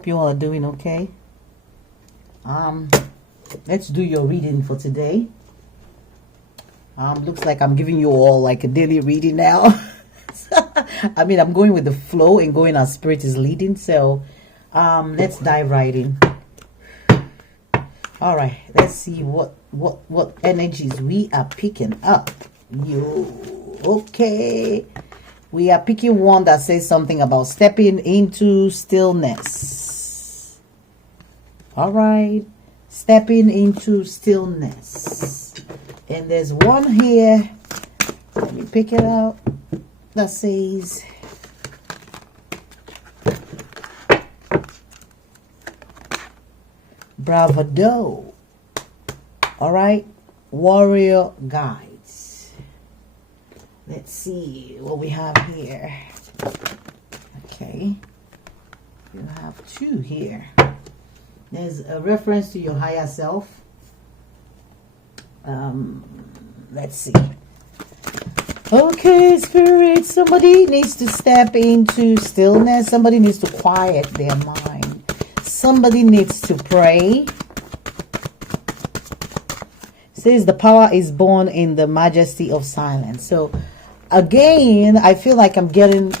hope you all are doing okay. Let's do your reading for today. Looks like I'm giving you all like a daily reading now. I mean, I'm going with the flow and going as spirit is leading. So let's dive right in. All right, let's see what energies we are picking up. Okay, we are picking one that says something about stepping into stillness. All right, stepping into stillness. And there's one here, let me pick it out, that says bravado. All right, warrior guides. Let's see what we have here. Okay, you have two here. There's a reference to your higher self. Let's see. Okay, spirit, somebody needs to step into stillness. Somebody needs to quiet their mind. Somebody needs to pray. It says the power is born in the majesty of silence. So again, I feel like I'm getting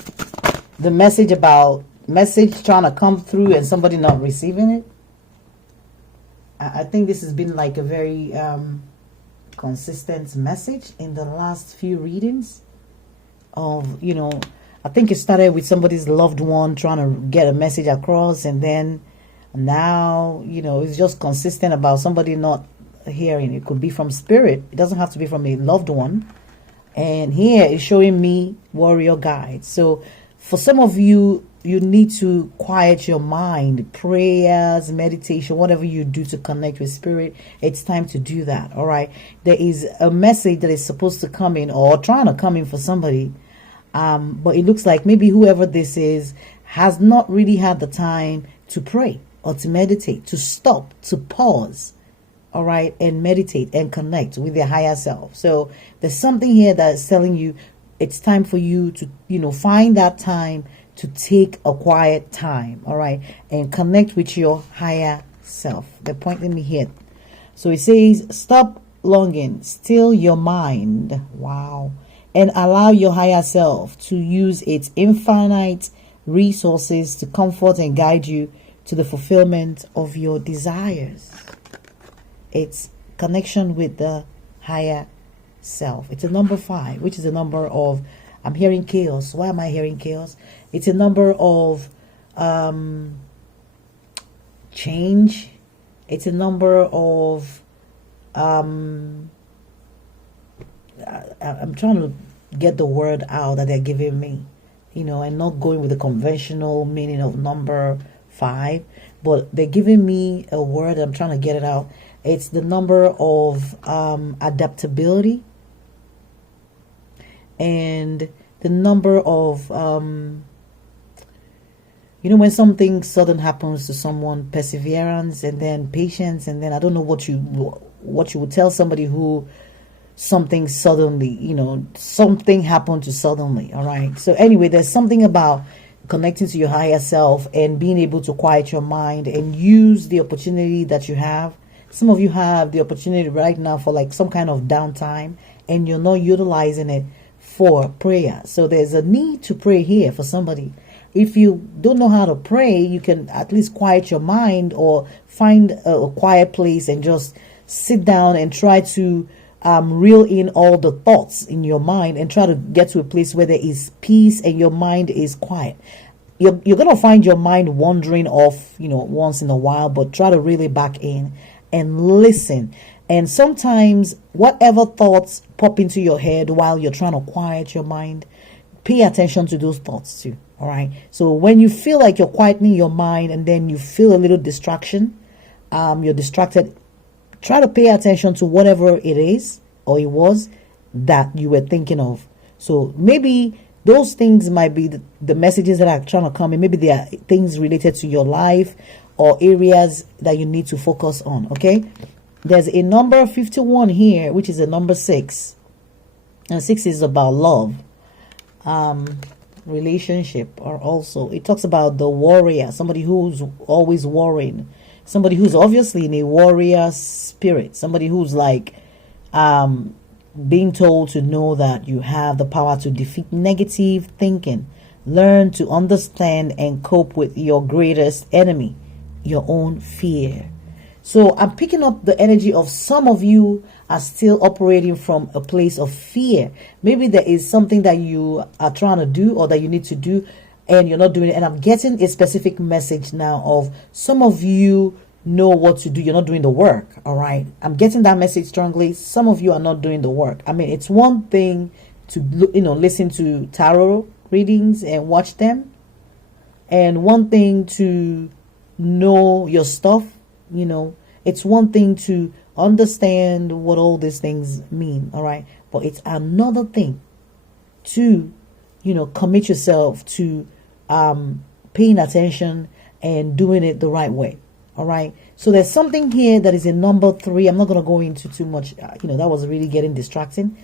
the message about message trying to come through and somebody not receiving it. I think this has been like a very consistent message in the last few readings of, you know, I think it started with somebody's loved one trying to get a message across, and then now, you know, it's just consistent about somebody not hearing. It could be from spirit. It doesn't have to be from a loved one. And here is showing me warrior guides. So for some of you, you need to quiet your mind. Prayers, meditation, whatever you do to connect with spirit, it's time to do that. All right, there is a message that is supposed to come in or trying to come in for somebody, but it looks like maybe whoever this is has not really had the time to pray or to meditate, to stop, to pause, all right, and meditate and connect with their higher self. So there's something here that's telling you it's time for you to, you know, find that time to take a quiet time, all right, and connect with your higher self. They're pointing me here. So it says, stop longing, still your mind, wow, and allow your higher self to use its infinite resources to comfort and guide you to the fulfillment of your desires. It's connection with the higher self. It's a number 5, which is a number of, I'm hearing chaos. Why am I hearing chaos? It's a number of change. It's a number of I'm trying to get the word out that they're giving me, you know, and not going with the conventional meaning of number 5, but they're giving me a word. I'm trying to get it out. It's the number of adaptability, and the number of you know, when something sudden happens to someone, perseverance, and then patience, and then I don't know what you would tell somebody who something suddenly, you know, something happened to suddenly. All right, so anyway, there's something about connecting to your higher self and being able to quiet your mind and use the opportunity that you have. Some of you have the opportunity right now for like some kind of downtime, and you're not utilizing it for prayer. So there's a need to pray here for somebody. If you don't know how to pray, you can at least quiet your mind or find a quiet place and just sit down and try to reel in all the thoughts in your mind and try to get to a place where there is peace and your mind is quiet. You're going to find your mind wandering off, you know, once in a while, but try to reel it back in and listen. And sometimes whatever thoughts pop into your head while you're trying to quiet your mind, pay attention to those thoughts too. All right. So when you feel like you're quietening your mind and then you feel a little distraction, you're distracted, try to pay attention to whatever it is or it was that you were thinking of. So maybe those things might be the messages that are trying to come in. Maybe they are things related to your life or areas that you need to focus on. Okay. There's a number 51 here, which is a number 6. And 6 is about love. relationship, or also it talks about the warrior, somebody who's always worrying, somebody who's obviously in a warrior spirit, somebody who's like being told to know that you have the power to defeat negative thinking, learn to understand and cope with your greatest enemy, your own fear. So I'm picking up the energy of some of you are still operating from a place of fear. Maybe there is something that you are trying to do or that you need to do and you're not doing it. And I'm getting a specific message now of some of you know what to do. You're not doing the work. All right. I'm getting that message strongly. Some of you are not doing the work. I mean, it's one thing to, listen to tarot readings and watch them. And one thing to know your stuff, it's one thing to understand what all these things mean, all right? But it's another thing to, commit yourself to paying attention and doing it the right way, all right? So there's something here that is in number 3. I'm not going to go into too much, that was really getting distracting.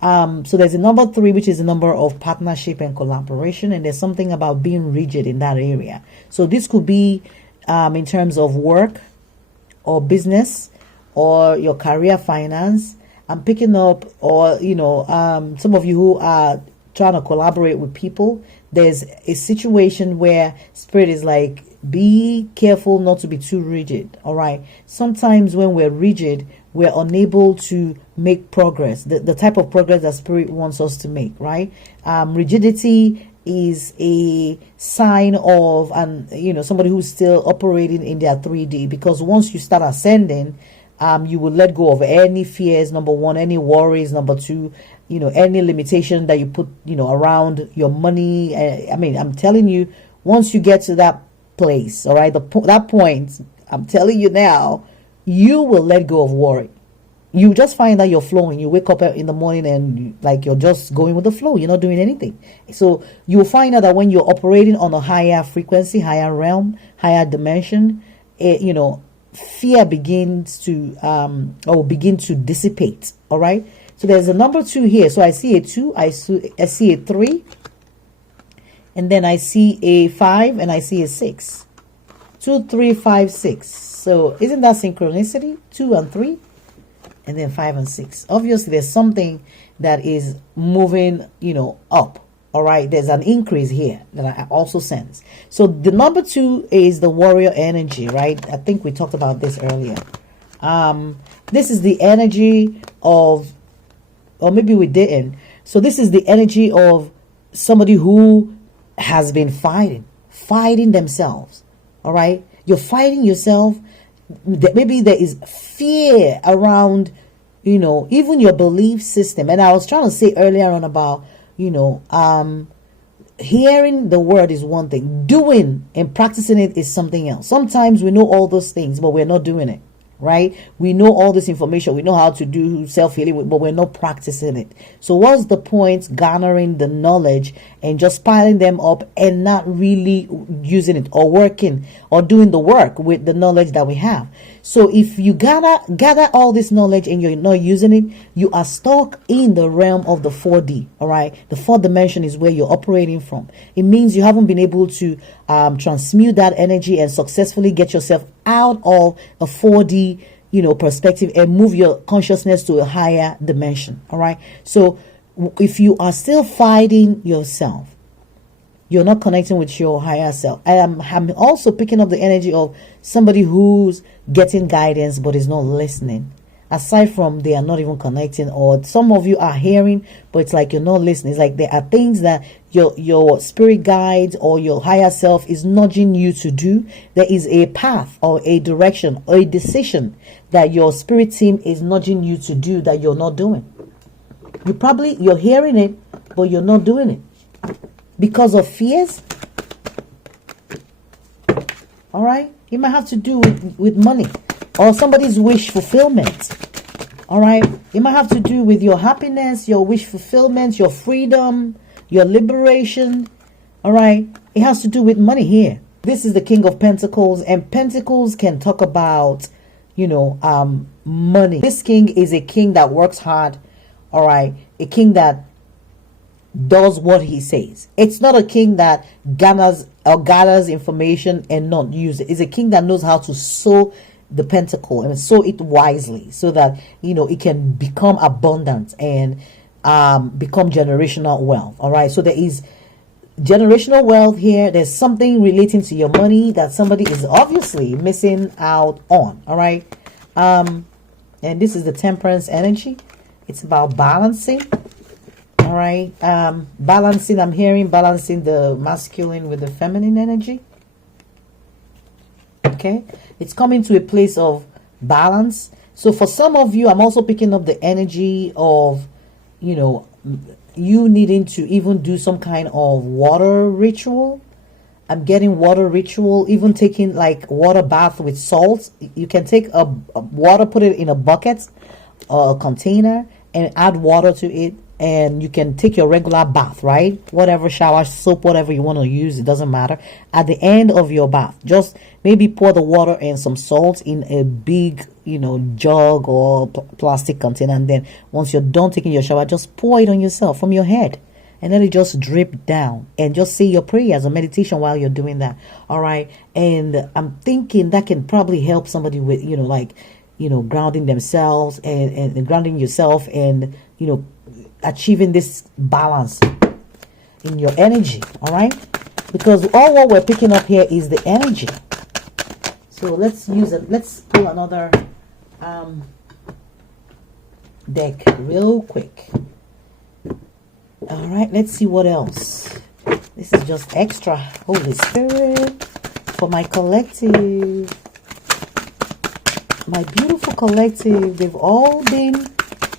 So there's a number 3, which is the number of partnership and collaboration. And there's something about being rigid in that area. So this could be in terms of work or business or your career finance. I'm picking up, or, some of you who are trying to collaborate with people. There's a situation where Spirit is like, be careful not to be too rigid. All right. Sometimes when we're rigid, we're unable to make progress, the type of progress that Spirit wants us to make, right? Rigidity is a sign of, somebody who's still operating in their 3D, because once you start ascending, you will let go of any fears, number 1, any worries, number 2, any limitation that you put, around your money. I'm telling you, once you get to that place, all right, that point, I'm telling you now, you will let go of worry. You just find that you're flowing. You wake up in the morning and you're just going with the flow. You're not doing anything. So you'll find out that when you're operating on a higher frequency, higher realm, higher dimension, fear begins to begin to dissipate. All right. So there's a number 2 here. So I see a 2. I see a 3, and then I see a 5, and I see a 6. 2, 3, 5, 6. So isn't that synchronicity? 2 and 3. And then 5 and 6. Obviously, there's something that is moving, up. All right. There's an increase here that I also sense. So the number 2 is the warrior energy, right? I think we talked about this earlier. This is the energy of, or maybe we didn't. So this is the energy of somebody who has been fighting themselves. All right. You're fighting yourself. Maybe there is fear around, even your belief system. And I was trying to say earlier on about, hearing the word is one thing. Doing and practicing it is something else. Sometimes we know all those things, but we're not doing it. Right? We know all this information. We know how to do self-healing, but we're not practicing it. So what's the point garnering the knowledge and just piling them up and not really using it or working or doing the work with the knowledge that we have? So if you gather all this knowledge and you're not using it, you are stuck in the realm of the 4D. All right. The 4th dimension is where you're operating from. It means you haven't been able to transmute that energy and successfully get yourself out of a 4D, perspective and move your consciousness to a higher dimension. All right. So if you are still fighting yourself, you're not connecting with your higher self. I'm also picking up the energy of somebody who's getting guidance but is not listening. Aside from they are not even connecting, or some of you are hearing, but it's like you're not listening. It's like there are things that your spirit guides or your higher self is nudging you to do. There is a path or a direction or a decision that your spirit team is nudging you to do that you're not doing. You're hearing it, but you're not doing it because of fears. All right. It might have to do with money or somebody's wish fulfillment. All right. It might have to do with your happiness, your wish fulfillment, your freedom, your liberation. All right. It has to do with money here. This is the King of Pentacles, and Pentacles can talk about, money. This king is a king that works hard. All right. A king that does what he says. It's not a king that gathers information and not use it. It's a king that knows how to sow the pentacle and sow it wisely, so that it can become abundant and become generational wealth. All right, so there is generational wealth here. There's something relating to your money that somebody is obviously missing out on. All right, and this is the temperance energy. It's about balancing. All right, balancing. I'm hearing balancing the masculine with the feminine energy. Okay, it's coming to a place of balance. So for some of you, I'm also picking up the energy of you needing to even do some kind of water ritual. I'm getting water ritual, even taking like water bath with salt. You can take a water, put it in a bucket or a container, and add water to it, and you can take your regular bath, right? Whatever, shower, soap, whatever you want to use, it doesn't matter. At the end of your bath, just maybe pour the water and some salt in a big jug or plastic container, and then once you're done taking your shower, just pour it on yourself from your head and let it just drip down, and just say your prayers or meditation while you're doing that. All right, and I'm thinking that can probably help somebody with grounding themselves and grounding yourself, and achieving this balance in your energy. All right, because all what we're picking up here is the energy. So let's use it. Let's pull another deck real quick. All right, let's see what else. This is just extra. Holy Spirit, for my collective, my beautiful collective. They've all been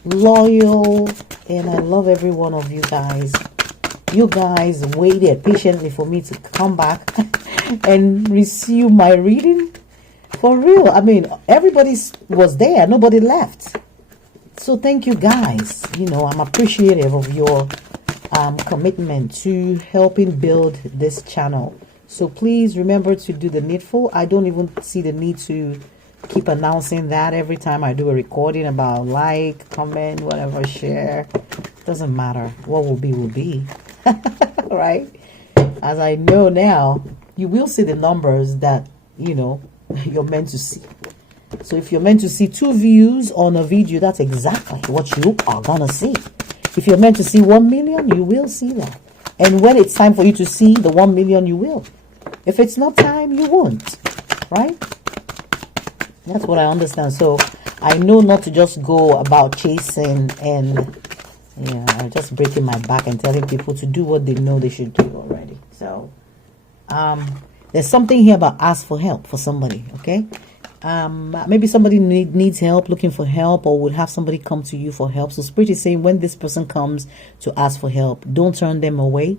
loyal, and I love every one of you guys. You guys waited patiently for me to come back and resume my reading. For real, I mean, everybody was there. Nobody left. So thank you guys. I'm appreciative of your commitment to helping build this channel. So please remember to do the needful. I don't even see the need to keep announcing that every time I do a recording about like, comment, whatever, share. Doesn't matter. What will be. Right? As I know now, you will see the numbers that you're meant to see. So if you're meant to see 2 views on a video, that's exactly what you are gonna see. If you're meant to see 1 million, you will see that. And when it's time for you to see the 1 million, you will. If it's not time, you won't. Right? That's what I understand. So I know not to just go about chasing and just breaking my back and telling people to do what they know they should do already. So there's something here about ask for help for somebody. Okay, maybe somebody needs help, looking for help, or would have somebody come to you for help. So Spirit is saying, when this person comes to ask for help, don't turn them away.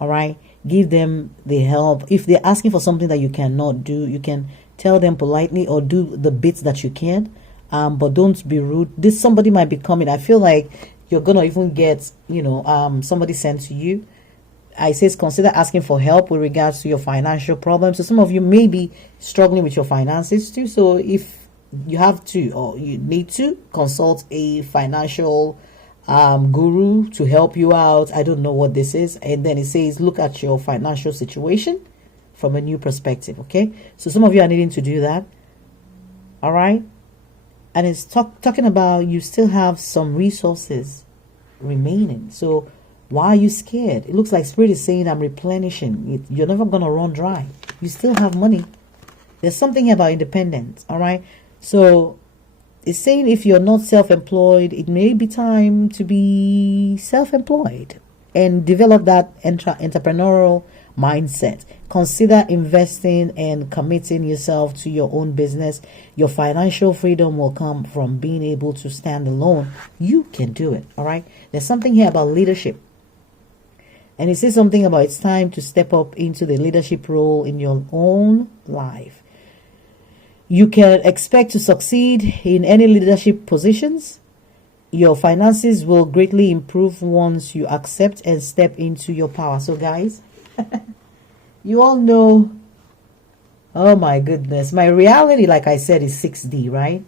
All right, give them the help. If they're asking for something that you cannot do, you can tell them politely or do the bits that you can, but don't be rude. This somebody might be coming. I feel like you're gonna even get somebody sent to you. I says consider asking for help with regards to your financial problems. So some of you may be struggling with your finances too. So if you have to, or you need to, consult a financial guru to help you out. I don't know what this is. And then it says look at your financial situation from a new perspective. Okay, so some of you are needing to do that. All right, and it's talking about you still have some resources remaining. So why are you scared? It looks like Spirit is saying I'm replenishing. You're never gonna run dry. You still have money. There's something about independence. All right, so it's saying if you're not self-employed, it may be time to be self-employed and develop that entrepreneurial mindset. Consider investing and committing yourself to your own business. Your financial freedom will come from being able to stand alone. You can do it. All right, there's something here about leadership, and it says something about it's time to step up into the leadership role in your own life. You can expect to succeed in any leadership positions. Your finances will greatly improve once you accept and step into your power. So guys, you all know, oh my goodness, my reality, like I said, is 6D, right?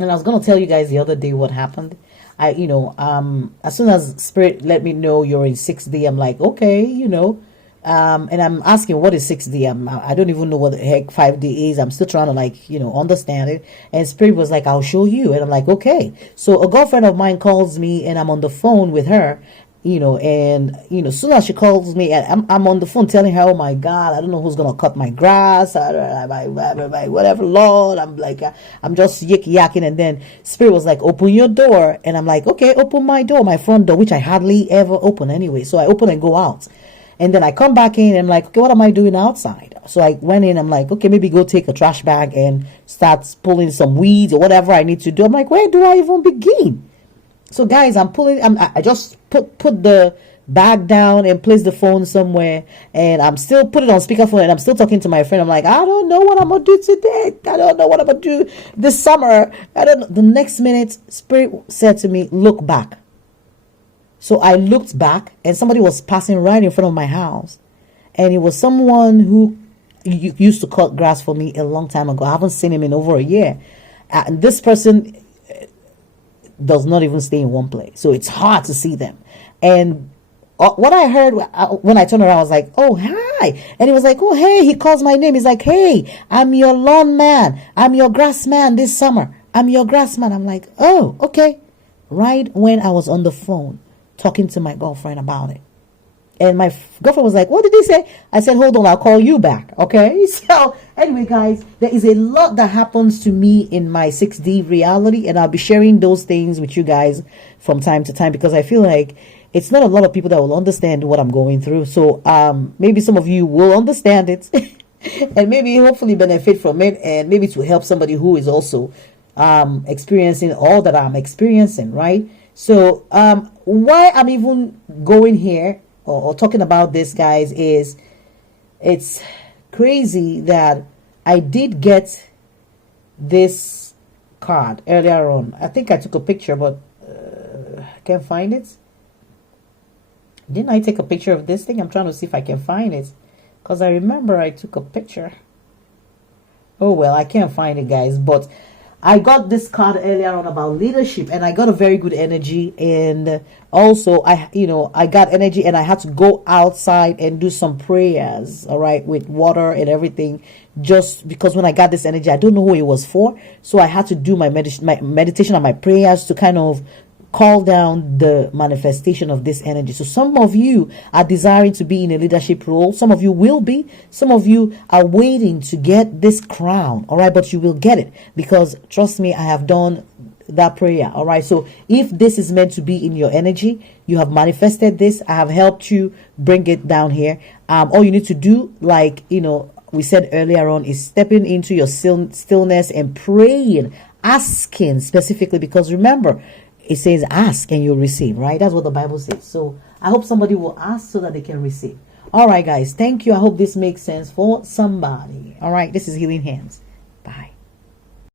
And I was going to tell you guys the other day what happened. as soon as Spirit let me know you're in 6D, I'm like, okay, and I'm asking what is 6D. I don't even know what the heck 5D is. I'm still trying to understand it. And Spirit was like, I'll show you. And I'm like, okay. So a girlfriend of mine calls me and I'm on the phone with her, as soon as she calls me and I'm on the phone telling her, oh my God, I don't know who's going to cut my grass. Whatever, Lord. I'm like, I'm just yakking. And then Spirit was like, open your door. And I'm like, okay, open my door, my front door, which I hardly ever open anyway. So I open and go out. And then I come back in and I'm like, okay, what am I doing outside? So I went in, I'm like, okay, maybe go take a trash bag and start pulling some weeds or whatever I need to do. I'm like, where do I even begin? So guys, I just put the bag down and place the phone somewhere, and I'm still put it on speakerphone, and I'm still talking to my friend. I'm like, I don't know what I'm going to do today. I don't know what I'm going to do this summer. I don't know. The next minute, Spirit said to me, look back. So I looked back and somebody was passing right in front of my house. And it was someone who used to cut grass for me a long time ago. I haven't seen him in over a year. And this person does not even stay in one place. So it's hard to see them. And what I heard when I turned around, I was like, oh, hi. And he was like, oh, hey, he calls my name. He's like, hey, I'm your lawn man. I'm your grass man this summer. I'm your grass man. I'm like, oh, okay. Right when I was on the phone talking to my girlfriend about it. And my girlfriend was like, what did he say? I said, hold on, I'll call you back. Okay. So anyway, guys, there is a lot that happens to me in my 6D reality. And I'll be sharing those things with you guys from time to time, because I feel like it's not a lot of people that will understand what I'm going through. So maybe some of you will understand it and maybe hopefully benefit from it. And maybe to help somebody who is also experiencing all that I'm experiencing, right? So why I'm even going here or talking about this, guys, is it's crazy that I did get this card earlier on. I think I took a picture, but I can't find it. Didn't I take a picture of this thing? I'm trying to see if I can find it, because I remember I took a picture. Oh, well, I can't find it, guys, but I got this card earlier on about leadership, and I got a very good energy. And also I got energy, and I had to go outside and do some prayers, all right, with water and everything, just because when I got this energy, I don't know who it was for. So I had to do my meditation and my prayers to kind of call down the manifestation of this energy. So some of you are desiring to be in a leadership role. Some of you will be. Some of you are waiting to get this crown. All right. But you will get it, because trust me, I have done that prayer. All right. So if this is meant to be in your energy, you have manifested this. I have helped you bring it down here. All you need to do, like, we said earlier on, is stepping into your stillness and praying, asking specifically, because remember, it says ask and you'll receive, right? That's what the Bible says. So I hope somebody will ask so that they can receive. All right, guys. Thank you. I hope this makes sense for somebody. All right. This is Healing Hands.